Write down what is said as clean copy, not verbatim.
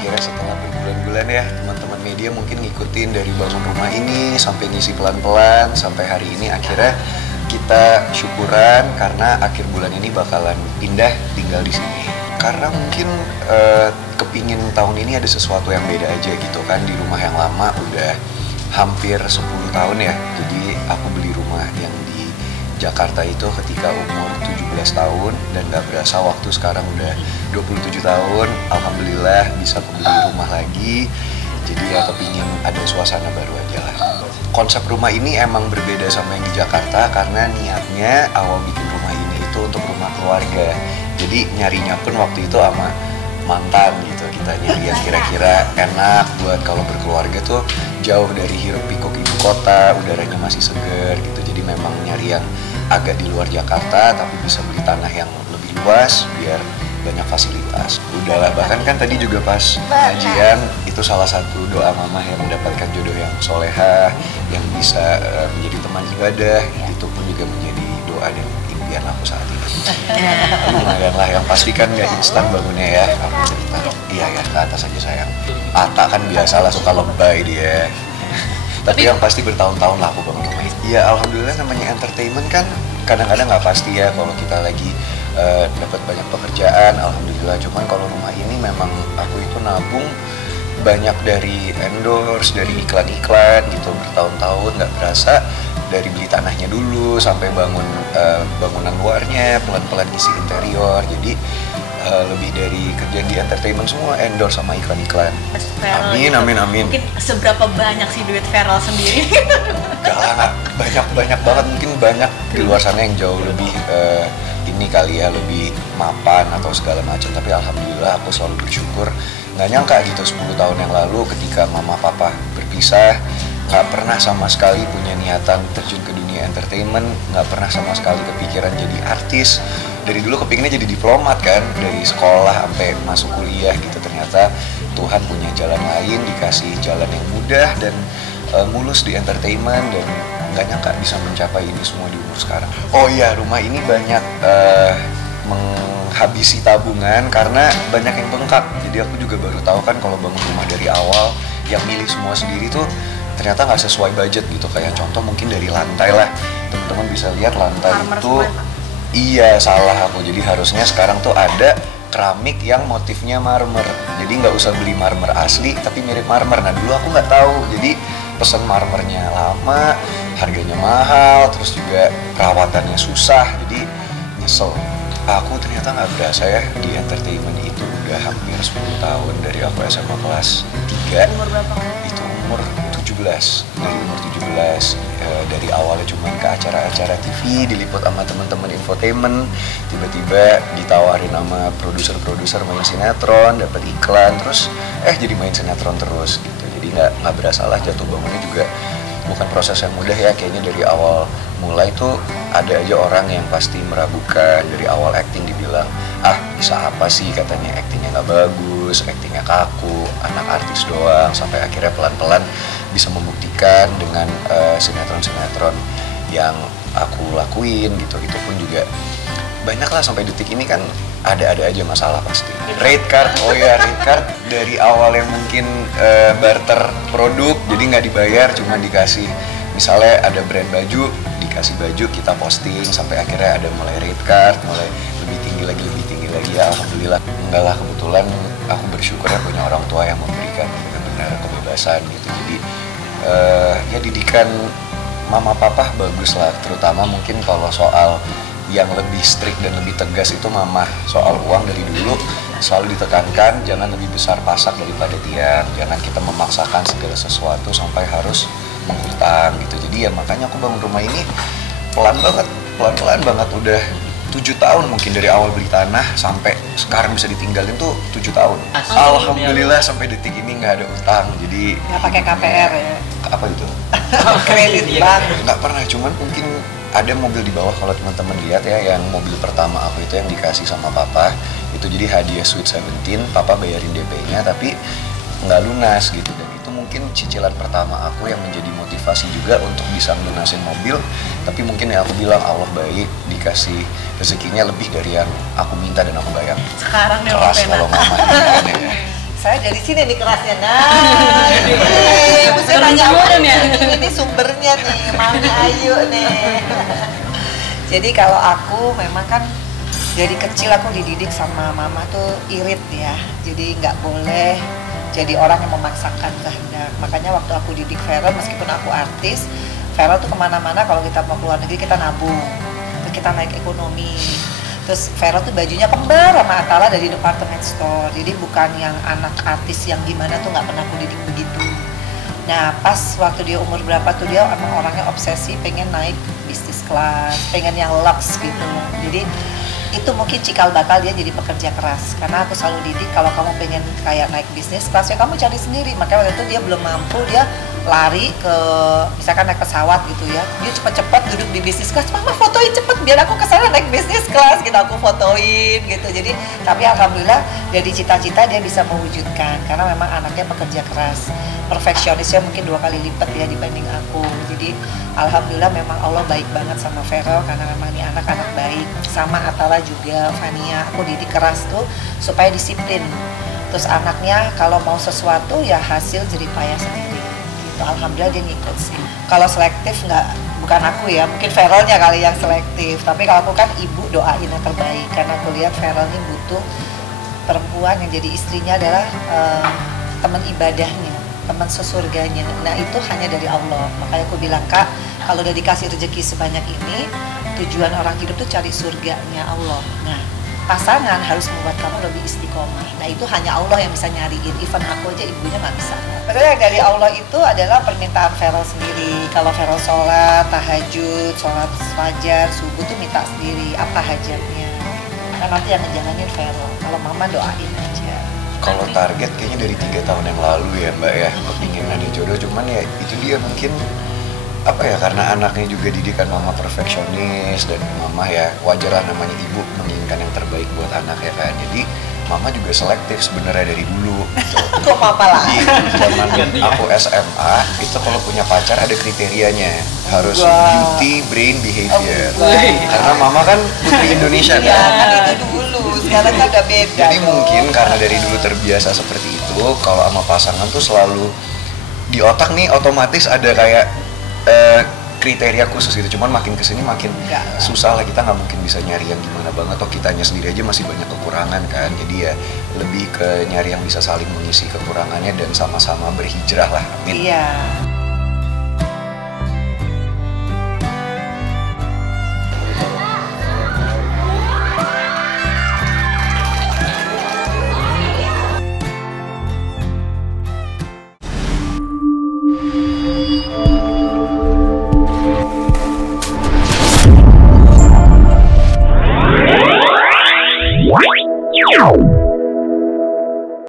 akhirnya setelah berbulan-bulan ya teman-teman media mungkin ngikutin dari bangun rumah ini sampai ngisi pelan-pelan sampai hari ini akhirnya kita syukuran karena akhir bulan ini bakalan pindah tinggal di sini. Karena mungkin kepingin tahun ini ada sesuatu yang beda aja gitu kan, di rumah yang lama udah hampir 10 tahun ya. Jadi aku beli rumah yang di Jakarta itu ketika umur 17 tahun dan gak berasa waktu sekarang udah 27 tahun. Alhamdulillah bisa kembali rumah lagi. Jadi ya kepingin ada suasana baru aja lah. Konsep rumah ini emang berbeda sama yang di Jakarta karena niatnya awal bikin rumah ini itu untuk rumah keluarga. Jadi nyarinya pun waktu itu sama mantan gitu. Kita nyari yang kira-kira enak buat kalau berkeluarga tuh jauh dari hiruk pikuk ibu kota, udaranya masih seger gitu. Jadi memang nyari yang agak di luar Jakarta tapi bisa beli tanah yang lebih luas biar banyak fasilitas. Udahlah, bahkan kan tadi juga pas pengajian itu salah satu doa mama yang mendapatkan jodoh yang solehah, yang bisa menjadi teman ibadah, itu pun juga menjadi doa dan impian aku saat ini. Lumayan lah, yang pasti kan gak instan bangunnya ya. Aku cerita, iya ya ke atas aja sayang. Ata kan biasa lah suka lebay dia. Tapi yang pasti bertahun-tahun lah aku bangun rumah ini. Ya alhamdulillah namanya entertainment kan kadang-kadang nggak pasti ya kalau kita lagi dapat banyak pekerjaan, alhamdulillah. Cuman kalau rumah ini memang aku itu nabung banyak dari endorse, dari iklan-iklan gitu bertahun-tahun nggak berasa. Dari beli tanahnya dulu sampai bangun bangunan luarnya, pelan-pelan isi interior. Jadi lebih dari kerjaan di entertainment semua endorse sama iklan-iklan. Amin, amin, amin. Mungkin seberapa banyak sih duit Feral sendiri? Gak banyak banget, mungkin banyak di luar sana yang jauh lebih ini kali ya, lebih mapan atau segala macam. Tapi alhamdulillah aku selalu bersyukur. Nggak nyangka gitu 10 tahun yang lalu ketika mama papa berpisah, nggak pernah sama sekali punya niatan terjun ke dunia entertainment, nggak pernah sama sekali kepikiran jadi artis. Dari dulu kepinginnya jadi diplomat kan, dari sekolah sampai masuk kuliah gitu. Ternyata Tuhan punya jalan lain, dikasih jalan yang mudah dan mulus di entertainment, dan nggak nyangka bisa mencapai ini semua di umur sekarang. Oh iya, rumah ini banyak menghabisi tabungan karena banyak yang bengkak. Jadi aku juga baru tahu kan kalau bangun rumah dari awal yang milih semua sendiri tuh ternyata nggak sesuai budget gitu. Kayak contoh mungkin dari lantai lah, teman-teman bisa lihat lantai Marmer itu semua. Iya, salah aku. Jadi harusnya sekarang tuh ada keramik yang motifnya marmer. Jadi nggak usah beli marmer asli, tapi mirip marmer. Nah dulu aku nggak tahu. Jadi pesen marmernya lama, harganya mahal, terus juga perawatannya susah. Jadi nyesel. Aku ternyata nggak berasa ya di entertainment itu udah hampir 10 tahun dari aku SMA kelas 3. Umur berapa? Itu umur 17. Dari umur 17 dari awalnya cuma ke acara-acara TV diliput sama teman-teman infotainment, tiba-tiba ditawarin sama produser-produser main sinetron, dapat iklan, terus jadi main sinetron terus gitu. Jadi nggak berasa lah, jatuh bangunnya juga bukan proses yang mudah ya. Kayaknya dari awal mulai tuh ada aja orang yang pasti meragukan. Dari awal acting dibilang, bisa apa sih, katanya actingnya nggak bagus, actingnya kaku, anak artis doang. Sampai akhirnya pelan-pelan bisa membuktikan dengan sinetron-sinetron yang aku lakuin gitu. Itu pun juga banyak lah, sampai detik ini kan ada aja masalah pasti. Rate card, oh ya rate card dari awal yang mungkin barter produk, jadi nggak dibayar, cuma dikasih misalnya ada brand baju, dikasih baju, kita posting, sampai akhirnya ada mulai rate card, mulai lebih tinggi lagi ya. Alhamdulillah, enggak lah, kebetulan aku bersyukur ya punya orang tua yang memberikan benar-benar kebebasan gitu. Jadi ya didikan mama papa bagus lah, terutama mungkin kalau soal yang lebih strict dan lebih tegas itu mama. Soal uang dari dulu selalu ditekankan, jangan lebih besar pasak daripada tiang, jangan kita memaksakan segala sesuatu sampai harus menghutang gitu. Jadi ya makanya aku bangun rumah ini pelan-pelan banget, udah 7 tahun mungkin dari awal beli tanah sampai sekarang bisa ditinggalin tuh 7 tahun. Alhamdulillah sampai detik ini nggak ada utang. Jadi nggak pakai KPR ya? Apa itu? Kredit bank. Nggak pernah, cuman mungkin ada mobil di bawah, kalau teman-teman lihat ya, yang mobil pertama aku itu yang dikasih sama papa, itu jadi hadiah Sweet 17, papa bayarin DP-nya tapi nggak lunas gitu. Dan itu mungkin cicilan pertama aku yang menjadi motivasi juga untuk bisa melunasin mobil. Tapi mungkin ya aku bilang Allah baik, dikasih rezekinya lebih dari yang aku minta dan aku bayar. Sekarang nih keras kalau mama kan ya. Saya dari sini nih kerasnya. Nah, ini mesti nanya ini sumbernya nih, Mami Ayu nih. Jadi kalau aku memang kan dari kecil aku dididik sama mama tuh irit ya. Jadi nggak boleh jadi orang yang memaksakan kehendak. Makanya waktu aku didik Feral, meskipun aku artis, Feral tuh kemana-mana kalau kita mau keluar negeri kita nabung, terus kita naik ekonomi. Terus Feral tuh bajunya kembar sama Atala dari department store. Jadi bukan yang anak artis yang gimana tuh nggak pernah aku didik begitu. Nah pas waktu dia umur berapa tuh dia emang orangnya obsesi pengen naik bisnis kelas, pengen yang lux gitu. Jadi itu mungkin cikal bakal dia jadi pekerja keras, karena aku selalu didik kalau kamu pengen kayak naik bisnis kelas ya kamu cari sendiri. Makanya waktu itu dia belum mampu, dia lari ke misalkan naik pesawat gitu ya, dia cepet-cepet duduk di bisnis kelas, mama fotoin cepet biar aku kesana naik bisnis kelas gitu, aku fotoin gitu. Jadi tapi alhamdulillah dari cita-cita dia bisa mewujudkan karena memang anaknya pekerja keras, perfeksionisnya mungkin 2 kali lipat ya dibanding aku. Jadi alhamdulillah memang Allah baik banget sama Feral karena memang ini anak-anak baik. Sama Atala juga, Fania, aku didik keras tuh supaya disiplin. Terus anaknya kalau mau sesuatu ya hasil jeripaya sendiri gitu. Alhamdulillah dia ngikut sih. Kalau selektif bukan aku ya, mungkin Feralnya kali yang selektif. Tapi kalau aku kan ibu doain yang terbaik karena aku lihat Feral ini butuh perempuan yang jadi istrinya adalah teman ibadahnya, teman sesurganya. Nah itu hanya dari Allah. Makanya aku bilang, Kak, kalau udah dikasih rezeki sebanyak ini, tujuan orang hidup tuh cari surganya Allah. Nah pasangan harus membuat kamu lebih istiqomah. Nah itu hanya Allah yang bisa nyariin. Even aku aja ibunya nggak bisa. Maksudnya yang dari Allah itu adalah permintaan Feral sendiri. Kalau Feral sholat, tahajud, sholat fajar, subuh tuh minta sendiri apa hajatnya. Nah nanti yang ngejalanin Feral. Kalau mama doain aja. Kalau target kayaknya dari 3 tahun yang lalu ya Mbak ya, kepingin ada jodoh, cuman ya itu dia mungkin apa ya, karena anaknya juga didikan mama perfeksionis dan mama ya wajar lah namanya ibu menginginkan yang terbaik buat anak ya kan. Jadi mama juga selektif sebenarnya dari dulu gitu. Kok papa lah? Jadi zaman aku SMA itu kalau punya pacar ada kriterianya, harus beauty, brain, behavior. Karena mama kan putri Indonesia Ya kan. kan itu dulu, sekarang kan udah beda. Jadi mungkin karena dari dulu terbiasa seperti itu, kalau sama pasangan tuh selalu di otak nih otomatis ada kayak kriteria khusus gitu. Cuman makin kesini makin susah lah, kita nggak mungkin bisa nyari yang gimana banget. Atau kitanya sendiri aja masih banyak kekurangan kan. Jadi ya lebih ke nyari yang bisa saling mengisi kekurangannya dan sama-sama berhijrah lah. Amin. Iya.